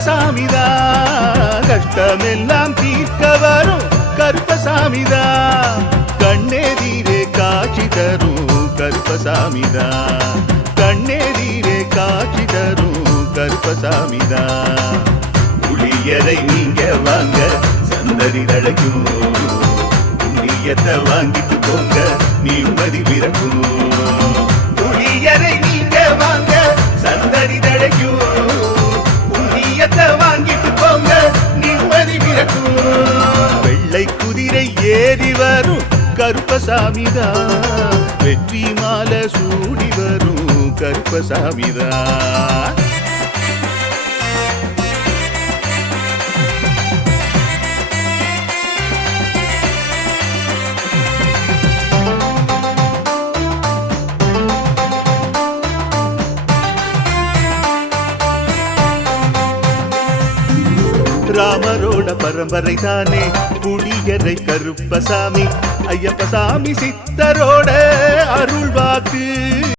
சாமிதான் கஷ்டமெல்லாம் தீர்க்க வரும் கருப்பசாமிதான் கண்ணெதிரே காட்சி தரும் கருப்பசாமிதான் கண்ணெதிரே காட்சி தரும் கருப்பசாமிதான் புளியரை நீங்க வாங்க சந்ததி தழைக்கும் புண்ணியத்தை வாங்கிட்டு போங்க நிம்மதி பிறக்கும் புளியரை நீங்க வாங்க சந்ததி தழைக்கும் புண்ணியத்தை வாங்கிட்டு போங்க நிம்மதி பிறக்கும் வெள்ளை குதிரை ஏறி வரும் கருப்பசாமிதான் வெற்றி மாலை சூடி வரும் கருப்பசாமிதான் ராமரோட பரம்பரை தானே புளியரை கருப்பசாமி ஐயப்பசாமி சித்தரோட அருள்வாக்கு